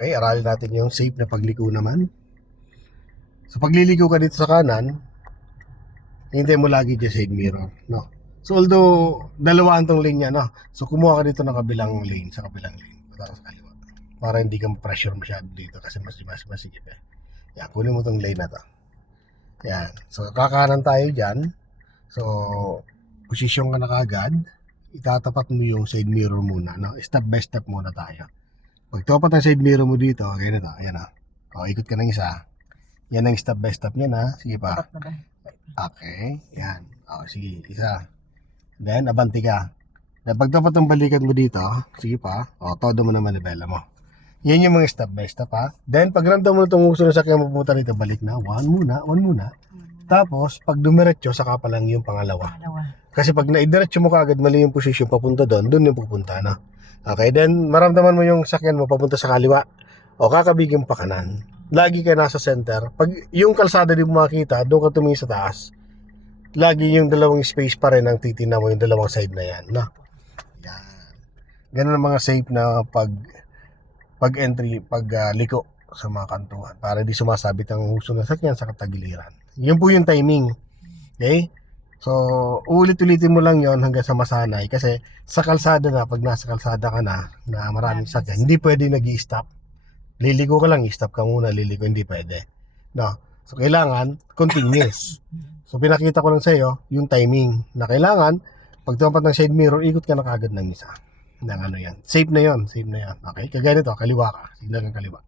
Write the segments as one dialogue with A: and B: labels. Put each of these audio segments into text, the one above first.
A: Okay, aralin natin yung safe na pagliko naman. So pagliligo ka dito sa kanan, hintay mo lagi dyan side mirror, no? So although dalawaan tong lane niya, no? So kumuha ka dito ng kabilang lane, sa kabilang lane, para sa kaliwa. Para hindi ka pressure masyado dito kasi mas mas masigip eh. Yan, kunin mo tong lane na to. Yan. So kakanan tayo dyan. So posisyon ka na kagad. Itatapat mo yung side mirror muna, no? Step by step muna tayo. Pag tapat ang side mirror mo dito, ganito, ayan na. O, ikot ka ng isa. Yan ang step by step niya na. Sige pa.
B: Na?
A: Okay, yan. O, sige, isa. Then, abanti ka. Then, pag dapat ang balikan mo dito, sige pa. O, todo mo na manibela mo. Yan yung mga step by step ha. Then, pag ramdam mo itong uso na sakyan mo pumunta rito, balik na. One muna, one muna. Tapos, pag dumiretso, saka pa lang yung pangalawa. Kasi pag naidiretso mo kaagad mali yung position papunta doon, doon yung pupunta na. Okay, then maramdaman mo yung sakyan mo papunta sa kaliwa o kakabigin pa kanan. Lagi ka nasa center. Pag yung kalsada di mo makita, doon ka tumingin sa taas. Lagi yung dalawang space pa rin ang titina mo, yung dalawang side na yan. No? Yan. Ganun ang mga safe na pag pag entry, pag liko sa mga kantuhan para di sumasabit ang huso ng sakyan sa katagiliran. Yun po yung timing. Okay? So, ulit-ulitin mo lang yon hanggang sa masanay kasi sa kalsada na, pag nasa kalsada ka na, na maraming sakyan, hindi pwede nag stop Liligo ka lang, i-stop ka muna, liligo, hindi pwede. No? So, kailangan continuous. So, pinakita ko lang sa iyo yung timing na kailangan, pag tumapat ng side mirror, ikot ka na kagad ng isa. Ng ano yan. Safe na yon safe na yan. Okay? Kagaya nito, kaliwa ka. Signal ng kaliwa.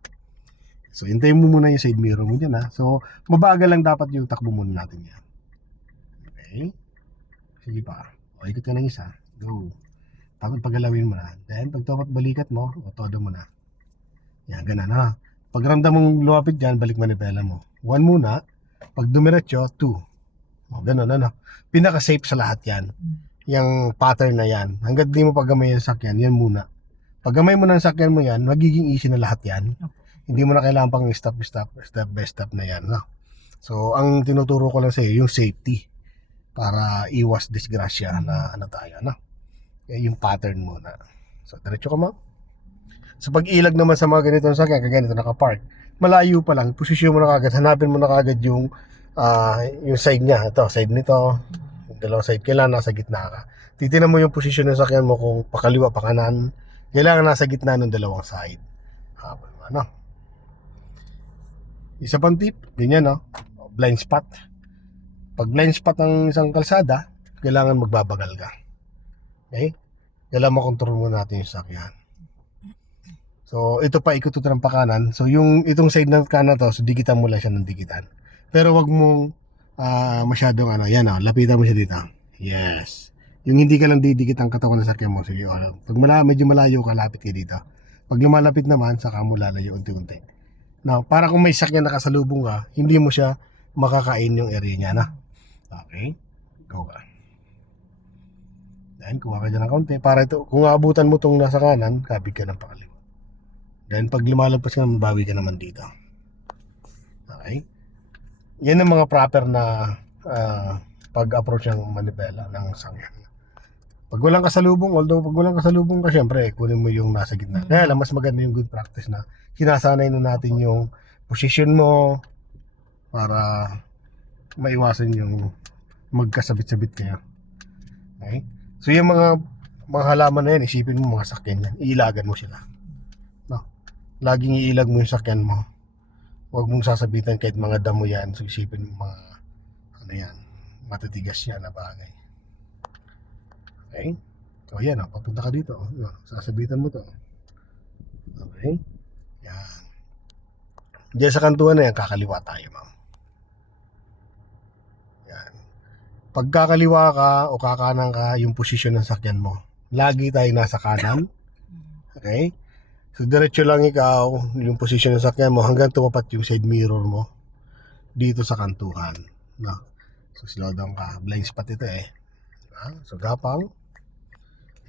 A: So, hintayin mo muna yung side mirror mo dyan ha. So, mabagal lang dapat yung takbo muna natin yan. Okay? Sige pa. O, ikot ka ng isa. Go. Tapos pagalawin mo na. Then, pag tumapat balikat mo, o todo mo na. Yan, ganun ha. Pag ramdam mong lumapit dyan, balik manibela mo. One muna. Pag dumiretso, two. O, ganun, ano. Pinaka-safe sa lahat yan. Yung pattern na yan. Hanggat di mo paggamay yung sakyan, yan muna. Pag gamay mo ng sakyan mo yan, magiging easy na lahat yan. Hindi mo na kailangan pang stop, stop, step by step na yan. No? So, ang tinuturo ko lang sa iyo, yung safety para iwas disgrasya na ano tayo, no? Eh, yung pattern muna. So, diretso ka ma'am. So, pag ilag naman sa mga ganitong sakyan, kaganito nakapark, malayo pa lang, posisyon mo na kagad, hanapin mo na kagad yung ah, yung side niya, ito, side nito, dalawang side, kailangan nasa gitna ka. Titignan mo yung posisyon ng sakyan mo kung pakaliwa, pa kanan, kailangan nasa gitna ng dalawang side. Mo, ano? Isa pang tip, ganyan, no? Blind spot. Pag blind spot ang isang kalsada, kailangan magbabagal ka. Okay? Kailangan makontrol mo natin yung sakyan. So, ito pa, ikot ng pakanan. So, yung itong side ng kanan to, so dikitan mo lang siya ng dikitan. Pero wag mong ah, masyadong ano, yan o, lapitan mo siya dito. Yes. Yung hindi ka lang didikit ang katawan ng sakyan mo, sige, ano. Pag mala, medyo malayo ka, lapit ka dito. Pag lumalapit naman, saka mo lalayo unti-unti. Now, para kung may sakyan nakasalubong ka, hindi mo siya makakain yung area niya na. Okay? Go ka. Then, kuha ka dyan ng kaunti. Para ito, kung aabutan mo itong nasa kanan, kabig ka ng pakaliwa. Then, pag lumalagpas ka, mabawi ka naman dito. Okay? Yan ang mga proper na ah, pag-approach ng manibela ng sakyan. Pag walang kasalubong, although pag walang kasalubong ka, syempre, kunin mo yung nasa gitna. Kaya lang, mas maganda yung good practice na sinasanay na natin yung position mo para maiwasan yung magkasabit-sabit kayo. Okay? So yung mga mga halaman na yan, isipin mo mga sakyan yan. Iilagan mo sila. No? Laging iilag mo yung sakyan mo. Huwag mong sasabitan kahit mga damo yan. So isipin mo mga ano yan, matitigas yan na bagay. Okay? So ayan, oh, papunta ka dito. Oh. Yun, Sasabitan mo to. Okay? Yan. Diyan sa kantuan na yan, kakaliwa tayo, ma'am. Yan. Pag kakaliwa ka o kakanan ka, yung posisyon ng sakyan mo. Lagi tayo nasa kanan. Okay? So, diretso lang ikaw, yung posisyon ng sakyan mo, hanggang tumapat yung side mirror mo dito sa kantuhan. No? So, slow down ka. Blind spot ito eh. Ah, so, gapang.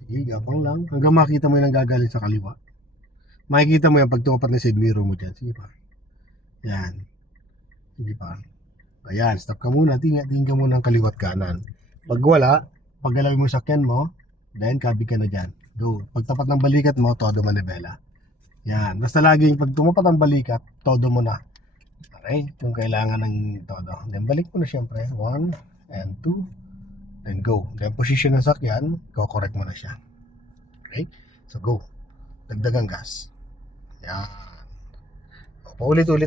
A: Sige, gapang lang. Hanggang makita mo yung nanggagaling sa kaliwa. Makikita mo yan pag tumapat na side mirror mo dyan. Sige pa. Yan. Sige pa. Ayan, stop ka muna. Tingin, tingin ka muna ng kaliwat kanan. Pag wala, pag galawin mo sakyan mo, then kabig ka na dyan. Go. Pag tapat ng balikat mo, todo manibela. Yan. Basta laging pag tumapat ang balikat, todo mo na. Okay? Kung kailangan ng todo. Then balik mo na syempre. One and two. Then go. Then position ng sakyan, ko-correct mo na siya. Okay? So go. Dagdagang gas. Yan. Paulit-ulit